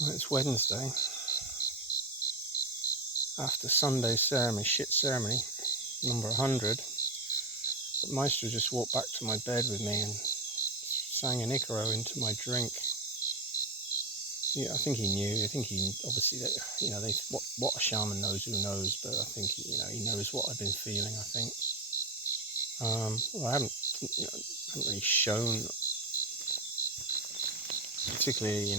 Well, it's Wednesday, after Sunday's ceremony, shit ceremony, number 100. But Maestro just walked back to my bed with me and sang an Icaro into my drink. Yeah, I think he knew. I think he obviously, what a shaman knows, who knows. But I think he knows what I've been feeling. I think. Well, I haven't really shown, particularly,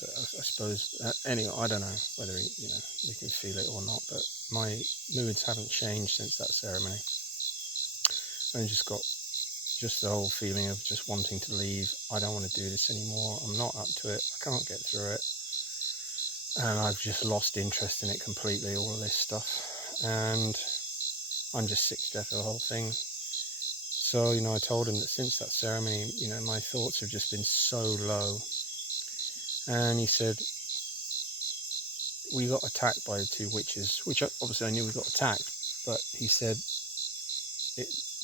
But I suppose anyway, I don't know whether you can feel it or not. But my moods haven't changed since that ceremony. I just got the whole feeling of just wanting to leave. I don't want to do this anymore. I'm not up to it. I can't get through it. And I've just lost interest in it completely, all of this stuff. And I'm just sick to death of the whole thing. So, I told him that since that ceremony, my thoughts have just been so low. And he said, we got attacked by the two witches, which obviously I knew we got attacked, but he said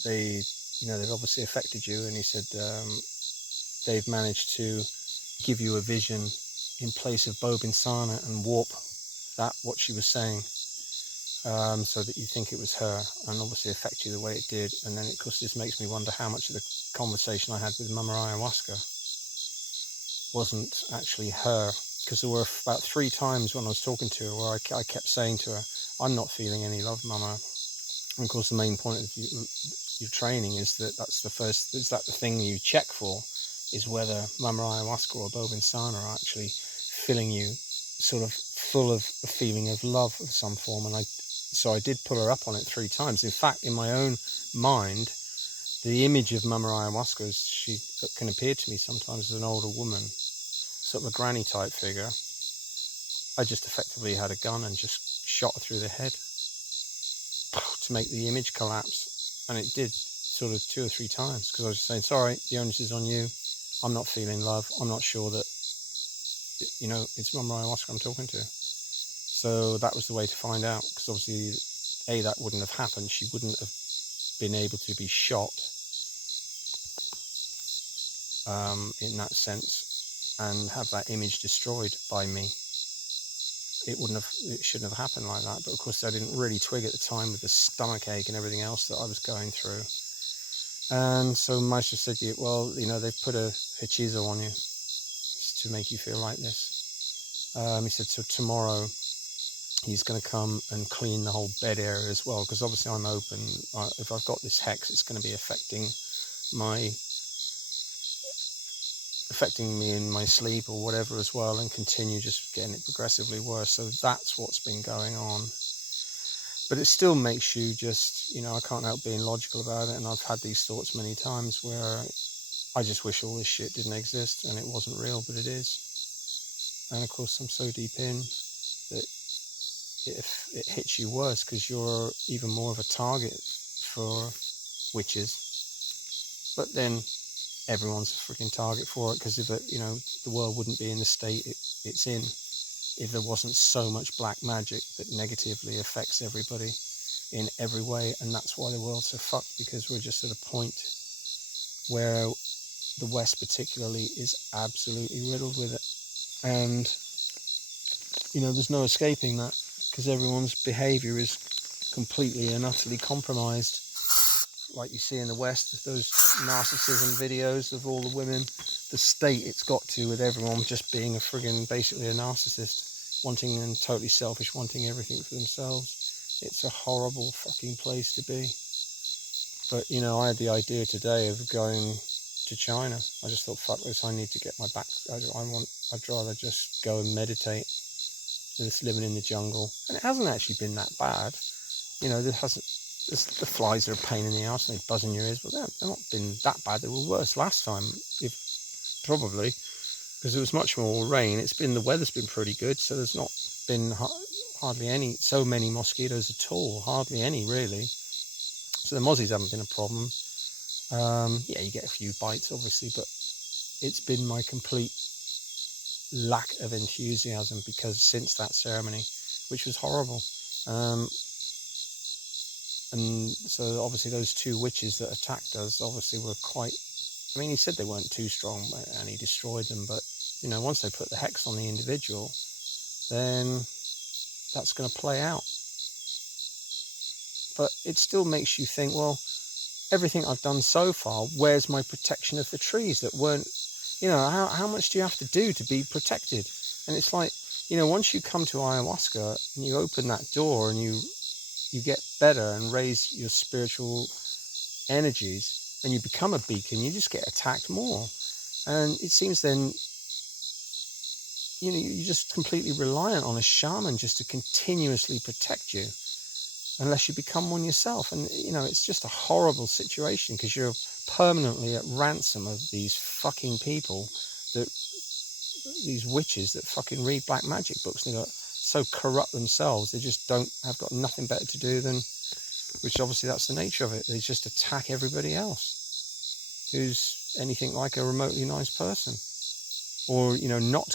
they've obviously affected you, and he said they've managed to give you a vision in place of Bo Binsana and warp what she was saying, so that you think it was her, and obviously affect you the way it did. And then, of course, this makes me wonder how much of the conversation I had with Mama Ayahuasca wasn't actually her, because there were about 3 times when I was talking to her where I kept saying to her, I'm not feeling any love, Mama. And of course, the main point of your training is that's the thing you check for, is whether Mama Ayahuasca or Bo Binsana are actually filling you sort of full of a feeling of love of some form. And so I did pull her up on it 3 times. In fact, in my own mind, the image of Mama Ayahuasca, she can appear to me sometimes as an older woman, sort of a granny type figure. I just effectively had a gun and just shot her through the head to make the image collapse. And it did sort of 2 or 3 times, because I was just saying, sorry, the onus is on you. I'm not feeling love. I'm not sure that, it's Mama Ayahuasca I'm talking to. So that was the way to find out, because obviously, that wouldn't have happened. She wouldn't have been able to be shot in that sense and have that image destroyed by me. It shouldn't have happened like that. But of course, I didn't really twig at the time with the stomach ache and everything else that I was going through. And so Maestro said, well, they've put a hechizo on you to make you feel like this. He said, so tomorrow he's going to come and clean the whole bed area as well, because obviously I'm open. If I've got this hex, it's going to be affecting me in my sleep or whatever as well, and continue just getting it progressively worse. So that's what's been going on. But it still makes you just, I can't help being logical about it. And I've had these thoughts many times where I just wish all this shit didn't exist and it wasn't real, but it is. And of course, I'm so deep in that it hits you worse, because you're even more of a target for witches. But then everyone's a freaking target for it, because if the world wouldn't be in the state it's in if there wasn't so much black magic that negatively affects everybody in every way. And that's why the world's so fucked, because we're just at a point where the West particularly is absolutely riddled with it. And there's no escaping that, because everyone's behavior is completely and utterly compromised. Like you see in the West, those narcissism videos of all the women, the state it's got to, with everyone just being basically a narcissist, wanting, and totally selfish, wanting everything for themselves. It's a horrible fucking place to be. But, I had the idea today of going to China. I just thought, fuck this, I need to get my back. I'd rather just go and meditate than just living in the jungle. And it hasn't actually been that bad. The flies are a pain in the arse and they buzz in your ears, but they've not been that bad. They were worse last time, probably, because there was much more rain. The weather's been pretty good, so there's not been hardly so many mosquitoes at all, hardly any really. So the mozzies haven't been a problem. You get a few bites, obviously, but it's been my complete lack of enthusiasm, because since that ceremony, which was horrible. And so obviously those 2 witches that attacked us obviously were quite, he said they weren't too strong and he destroyed them, but once they put the hex on the individual, then that's going to play out. But it still makes you think, well, everything I've done so far, where's my protection of the trees that weren't, how much do you have to do to be protected? And it's like, once you come to ayahuasca and you open that door and you get better and raise your spiritual energies and you become a beacon, you just get attacked more. And it seems then, you're just completely reliant on a shaman just to continuously protect you, unless you become one yourself. And, it's just a horrible situation because you're permanently at ransom of these fucking people, these witches that fucking read black magic books, and they got so corrupt themselves, they just have got nothing better to do than, which obviously that's the nature of it, they just attack everybody else who's anything like a remotely nice person, or, not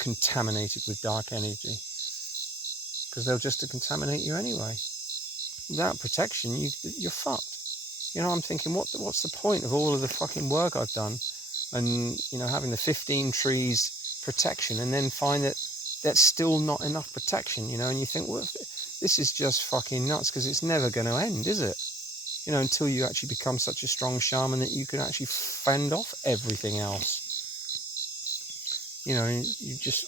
contaminated with dark energy, because they'll just contaminate you anyway. Without protection, you're fucked. I'm thinking, what's the point of all of the fucking work I've done, and having the 15 trees protection, and then find that that's still not enough protection, and you think, well, this is just fucking nuts, because it's never going to end, is it? Until you actually become such a strong shaman that you can actually fend off everything else. You just,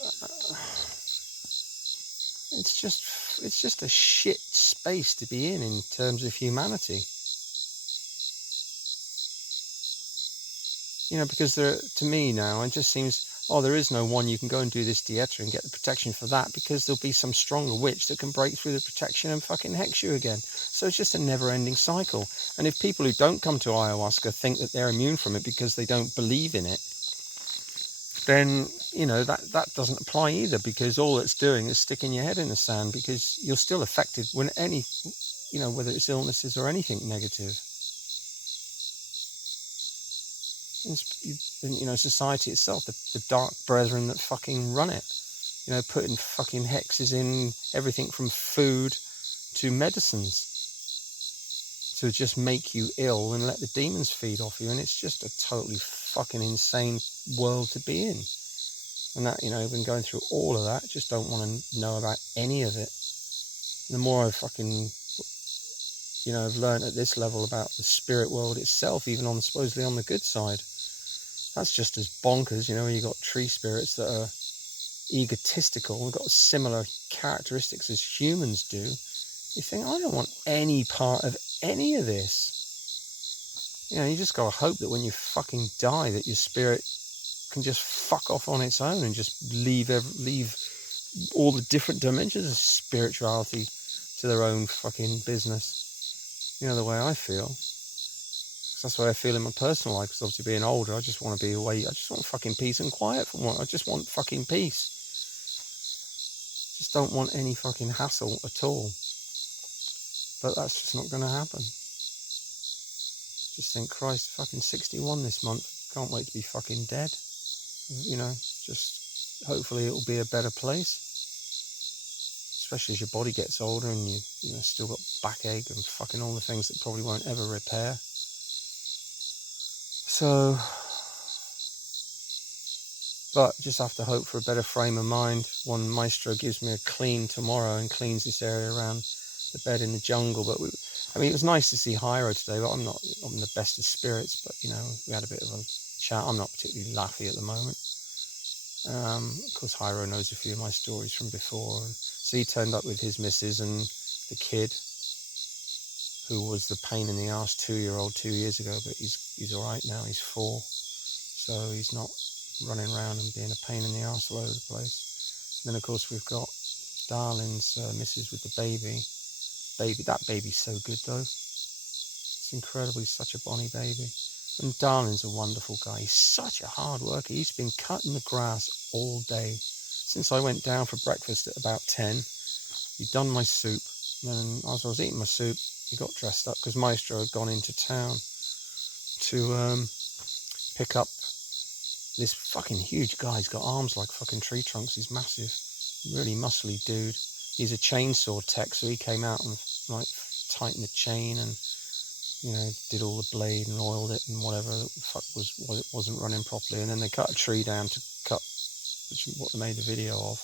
it's just a shit space to be in terms of humanity. Because to me now, it just seems, there is no one you can go and do this dieta and get the protection for that, because there'll be some stronger witch that can break through the protection and fucking hex you again. So it's just a never-ending cycle. And if people who don't come to ayahuasca think that they're immune from it because they don't believe in it, then, that doesn't apply either, because all it's doing is sticking your head in the sand, because you're still affected when whether it's illnesses or anything negative. And, society itself, the dark brethren that fucking run it, putting fucking hexes in everything from food to medicines to just make you ill and let the demons feed off you. And it's just a totally fucking insane world to be in. And that, been going through all of that, just don't want to know about any of it. And the more I fucking, I've learned at this level about the spirit world itself, even supposedly on the good side, that's just as bonkers. You got tree spirits that are egotistical and got similar characteristics as humans do. You think, I don't want any part of any of this. You just gotta hope that when you fucking die, that your spirit can just fuck off on its own and just leave all the different dimensions of spirituality to their own fucking business. The way I feel. That's the way I feel in my personal life, because obviously being older, I just want to be away. I just want fucking peace and quiet from work. I just want fucking peace. Just don't want any fucking hassle at all. But that's just not going to happen. Just think, Christ, fucking 61 this month. Can't wait to be fucking dead. Just hopefully it'll be a better place. Especially as your body gets older and you still got backache and fucking all the things that probably won't ever repair. So, but just have to hope for a better frame of mind. One maestro gives me a clean tomorrow and cleans this area around the bed in the jungle. But it was nice to see Hyro today, but I'm the best of spirits. But we had a bit of a chat. I'm not particularly laughy at the moment. Of course, Hyro knows a few of my stories from before, and so he turned up with his missus and the kid, who was the pain in the arse 2-year-old 2 years ago, but he's all right now. He's 4, so he's not running around and being a pain in the arse all over the place. And then of course we've got Darlin's missus with the baby. That baby's so good though. It's incredible. He's such a bonny baby. And Darlin's a wonderful guy. He's such a hard worker. He's been cutting the grass all day since I went down for breakfast at about 10. He'd done my soup, and then as I was eating my soup, he got dressed up because Maestro had gone into town to pick up this fucking huge guy. He's got arms like fucking tree trunks. He's massive, really muscly dude. He's a chainsaw tech, so he came out and like tightened the chain and did all the blade and oiled it and whatever the fuck wasn't running properly. And then they cut a tree down to cut which is what they made the video of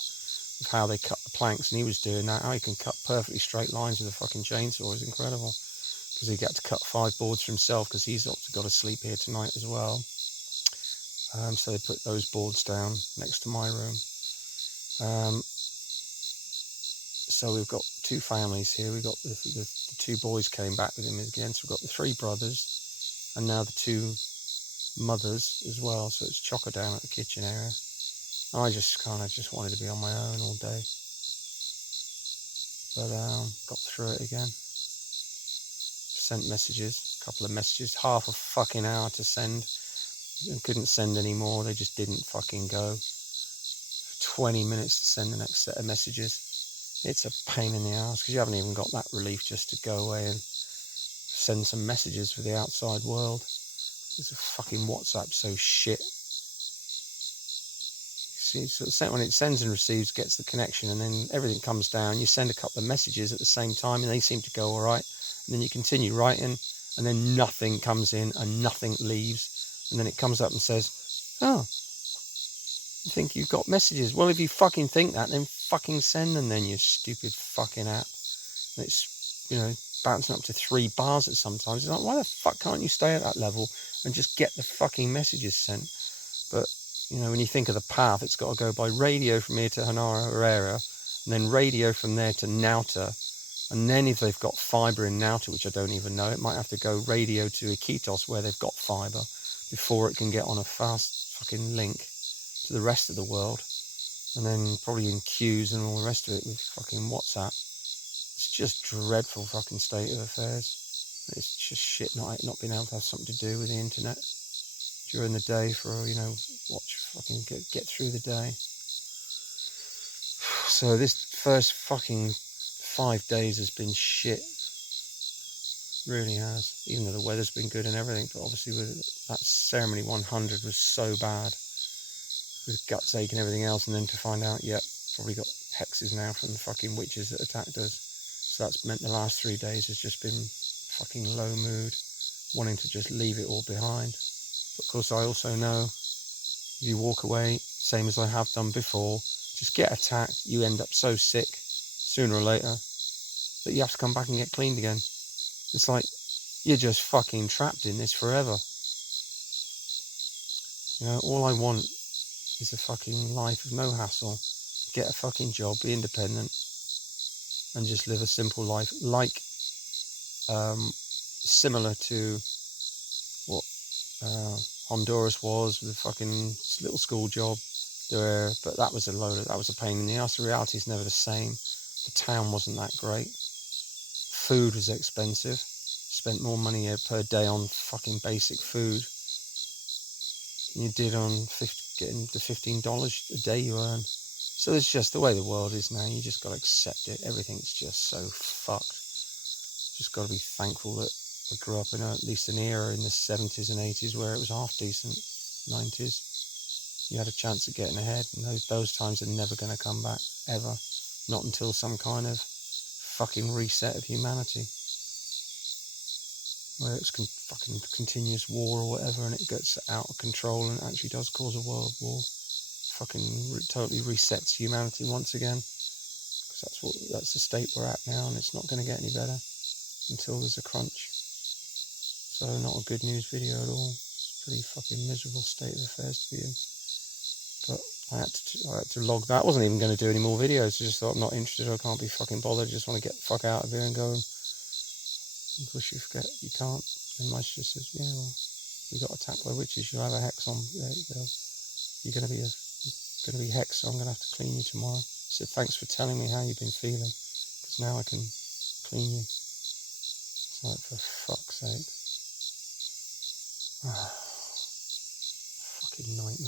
how they cut the planks, and he was doing that. How he can cut perfectly straight lines with a fucking chainsaw is incredible, because he got to cut 5 boards for himself, because he's obviously got to sleep here tonight as well. So they put those boards down next to my room. So we've got 2 families here. We've got the 2 boys came back with him again, so we've got the 3 brothers, and now the 2 mothers as well. So it's chocker down at the kitchen area. I just kind of just wanted to be on my own all day, but got through it again. Sent messages, a couple of messages, half a fucking hour to send. I couldn't send any more. They just didn't fucking go. 20 minutes to send the next set of messages. It's a pain in the ass, because you haven't even got that relief just to go away and send some messages for the outside world. It's a fucking WhatsApp so shit. See, so when it sends and receives, gets the connection, and then everything comes down. You send a couple of messages at the same time, and they seem to go all right. And then you continue writing, and then nothing comes in and nothing leaves. And then it comes up and says, "Oh, I think you've got messages." Well, if you fucking think that, then fucking send them then, you stupid fucking app. And it's, bouncing up to 3 bars at sometimes. It's like, why the fuck can't you stay at that level and just get the fucking messages sent? But when you think of the path, it's got to go by radio from here to Hanara Herrera, and then radio from there to Nauta, and then if they've got fibre in Nauta, which I don't even know, it might have to go radio to Iquitos where they've got fibre before it can get on a fast fucking link to the rest of the world, and then probably in queues and all the rest of it with fucking WhatsApp. It's just dreadful fucking state of affairs. It's just shit not being able to have something to do with the internet during the day for, get through the day. So this first fucking 5 days has been shit. Really has. Even though the weather's been good and everything, but obviously with that ceremony 100 was so bad, with guts ache and everything else, and then to find out, probably got hexes now from the fucking witches that attacked us. So that's meant the last 3 days has just been fucking low mood, wanting to just leave it all behind. But of course I also know, if you walk away, same as I have done before, just get attacked, you end up so sick, sooner or later, that you have to come back and get cleaned again. It's like, you're just fucking trapped in this forever. All I want is a fucking life of no hassle, get a fucking job, be independent, and just live a simple life, like similar to what Honduras was, with a fucking little school job there, but that was a pain in the ass. The reality is never the same. The town wasn't that great. Food was expensive. Spent more money per day on fucking basic food than you did on getting the $15 a day you earn. So it's just the way the world is now. You just got to accept it. Everything's just so fucked. Just got to be thankful that I grew up in at least an era in the 70s and 80s where it was half decent. 90s, you had a chance of getting ahead, and those times are never going to come back, ever. Not until some kind of fucking reset of humanity, where it's fucking continuous war or whatever, and it gets out of control and actually does cause a world war. Fucking totally resets humanity once again, because that's the state we're at now, and it's not going to get any better until there's a crunch. So not a good news video at all. It's a pretty fucking miserable state of affairs to be in. But I had to log that. I wasn't even going to do any more videos. I just thought, I'm not interested. I can't be fucking bothered. I just want to get the fuck out of here and go. And of course you forget you can't. And my sister says, yeah, well, we got attacked by witches. You have a hex on. You're going to be hexed, so I'm going to have to clean you tomorrow. She said, thanks for telling me how you've been feeling, because now I can clean you. It's like, for fuck's sake. Fucking nightmare.